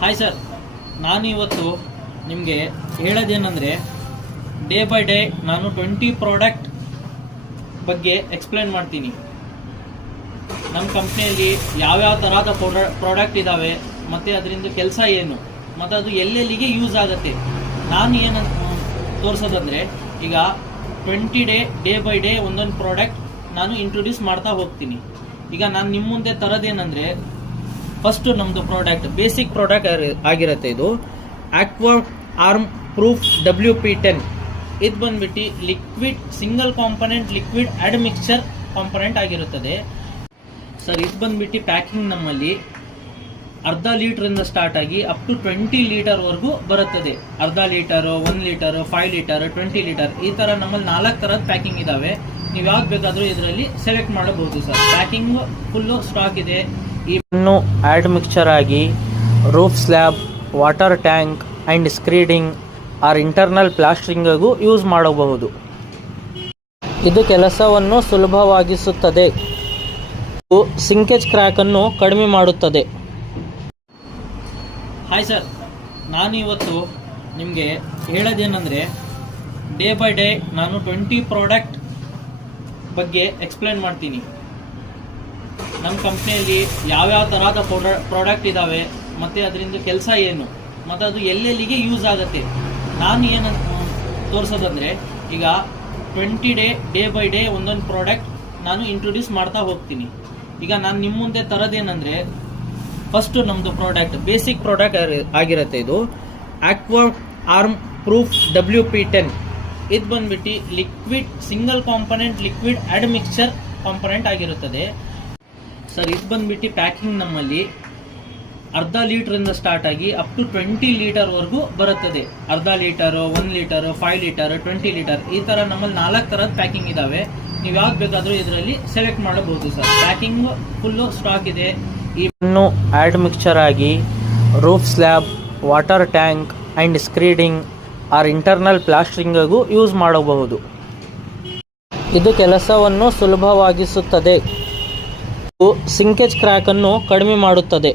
Hi sir, ನಾನು ಇವತ್ತು ನಿಮಗೆ ಹೇಳೋದೇನೆಂದರೆ ಡೇ ಬೈ ಡೇ ನಾನು 20 ಪ್ರಾಡಕ್ಟ್ ಬಗ್ಗೆ ಎಕ್ಸ್ಪ್ಲೇನ್ ಮಾಡ್ತೀನಿ. ನಮ್ಮ ಕಂಪ್ನಿಯಲ್ಲಿ ಯಾವ್ಯಾವ ಥರದ ಪ್ರಾಡಕ್ಟ್ ಇದ್ದಾವೆ ಮತ್ತು ಅದರಿಂದ ಕೆಲಸ ಏನು ಮತ್ತು ಅದು ಎಲ್ಲೆಲ್ಲಿಗೆ ಯೂಸ್ ಆಗುತ್ತೆ. ನಾನು ಏನು ತೋರಿಸೋದಂದರೆ ಈಗ 20 ಡೇ ಬೈ ಡೇ ಒಂದೊಂದು ಪ್ರಾಡಕ್ಟ್ ನಾನು ಇಂಟ್ರೊಡ್ಯೂಸ್ ಮಾಡ್ತಾ ಹೋಗ್ತೀನಿ. ಈಗ ನಾನು ನಿಮ್ಮ ಮುಂದೆ ತರೋದೇನೆಂದರೆ ಫಸ್ಟ್ ನಮ್ಮದು ಪ್ರಾಡಕ್ಟ್ ಬೇಸಿಕ್ ಪ್ರಾಡಕ್ಟ್ ಆಗಿರುತ್ತೆ. ಇದು ಆಕ್ವಾ ಆರ್ಮ್ ಪ್ರೂಫ್ WP10. ಇದು ಬಂದ್ಬಿಟ್ಟು liquid single component liquid and mixture component ಆಗಿರುತ್ತದೆ ಸರ್. ಇದು ಬಂದ್ಬಿಟ್ಟು ಪ್ಯಾಕಿಂಗ್ ನಮ್ಮಲ್ಲಿ ಅರ್ಧ ಲೀಟರಿಂದ ಸ್ಟಾರ್ಟ್ ಆಗಿ ಅಪ್ ಟು 20 ಲೀಟರ್ವರೆಗೂ ಬರುತ್ತದೆ. ಅರ್ಧ ಲೀಟರು, 1 ಲೀಟರ್, 5 ಲೀಟರ್, 20 ಲೀಟರ್ ಈ ಥರ ನಮ್ಮಲ್ಲಿ 4 ಥರದ ಪ್ಯಾಕಿಂಗ್ ಇದ್ದಾವೆ. ನೀವು ಯಾವ್ದು ಬೇಕಾದರೂ ಇದರಲ್ಲಿ ಸೆಲೆಕ್ಟ್ ಮಾಡಬಹುದು ಸರ್. ಪ್ಯಾಕಿಂಗ್ ಫುಲ್ಲು ಸ್ಟಾಕ್ ಇದೆ. ಇನ್ನು ಆಡ್ ಮಿಕ್ಸ್ಚರ್ ಆಗಿ roof slab, water tank and screeding or internal ಪ್ಲಾಸ್ಟರಿಂಗಿಗೂ ಯೂಸ್ ಮಾಡಬಹುದು. ಇದು ಕೆಲಸವನ್ನು ಸುಲಭವಾಗಿಸುತ್ತದೆ. ಸಿಂಕೇಜ್ ಕ್ರ್ಯಾಕನ್ನು ಕಡಿಮೆ ಮಾಡುತ್ತದೆ. ಹಾಯ್ ಸರ್, ನಾನು ಇವತ್ತು ನಿಮಗೆ ಹೇಳೋದೇನೆಂದರೆ ಡೇ ಬೈ ಡೇ ನಾನು 20 ಪ್ರಾಡಕ್ಟ್ ಬಗ್ಗೆ ಎಕ್ಸ್ಪ್ಲೇನ್ ಮಾಡ್ತೀನಿ. ನಮ್ಮ ಕಂಪ್ನಿಯಲ್ಲಿ ಯಾವ್ಯಾವ ಥರದ ಪ್ರಾಡಕ್ಟ್ ಇದ್ದಾವೆ ಮತ್ತು ಅದರಿಂದ ಕೆಲಸ ಏನು ಮತ್ತು ಅದು ಎಲ್ಲೆಲ್ಲಿಗೆ ಯೂಸ್ ಆಗುತ್ತೆ. ನಾನು ಏನು ತೋರಿಸೋದಂದರೆ ಈಗ 20 ಡೇ ಬೈ ಡೇ ಒಂದೊಂದು ಪ್ರಾಡಕ್ಟ್ ನಾನು ಇಂಟ್ರೊಡ್ಯೂಸ್ ಮಾಡ್ತಾ ಹೋಗ್ತೀನಿ. ಈಗ ನಾನು ನಿಮ್ಮ ಮುಂದೆ ತರೋದೇನೆಂದರೆ ಫಸ್ಟ್ ನಮ್ಮದು ಪ್ರಾಡಕ್ಟ್ ಬೇಸಿಕ್ ಪ್ರಾಡಕ್ಟ್ ಆಗಿರುತ್ತೆ. ಇದು ಆಕ್ವಾ ಆರ್ಮ್ ಪ್ರೂಫ್ WP10. ಇದು ಬಂದ್ಬಿಟ್ಟು liquid single component liquid and mixture component ಆಗಿರುತ್ತದೆ ಸರ್. ಇದು ಬಂದ್ಬಿಟ್ಟು ಪ್ಯಾಕಿಂಗ್ ನಮ್ಮಲ್ಲಿ ಅರ್ಧ ಲೀಟರಿಂದ ಸ್ಟಾರ್ಟ್ ಆಗಿ ಅಪ್ ಟು 20 ಲೀಟರ್ವರೆಗೂ ಬರುತ್ತದೆ. ಅರ್ಧ ಲೀಟರು, 1 ಲೀಟರ್, 5 ಲೀಟರ್, 20 ಲೀಟರ್ ಈ ಥರ ನಮ್ಮಲ್ಲಿ 4 ಥರದ ಪ್ಯಾಕಿಂಗ್ ಇದ್ದಾವೆ. ನೀವು ಯಾವ್ದು ಬೇಕಾದರೂ ಇದರಲ್ಲಿ ಸೆಲೆಕ್ಟ್ ಮಾಡಬಹುದು ಸರ್. ಪ್ಯಾಕಿಂಗ್ ಫುಲ್ಲು ಸ್ಟಾಕ್ ಇದೆ. ಇನ್ನು ಆಡ್ ಮಿಕ್ಸ್ಚರ್ ಆಗಿ roof slab, water tank and screeding or internal ಪ್ಲಾಸ್ಟರಿಂಗಿಗೂ ಯೂಸ್ ಮಾಡಬಹುದು. ಇದು ಕೆಲಸವನ್ನು ಸುಲಭವಾಗಿಸುತ್ತದೆ. ಸಿಂಕೇಜ್ ಕ್ರ್ಯಾಕನ್ನು ಕಡಿಮೆ ಮಾಡುತ್ತದೆ.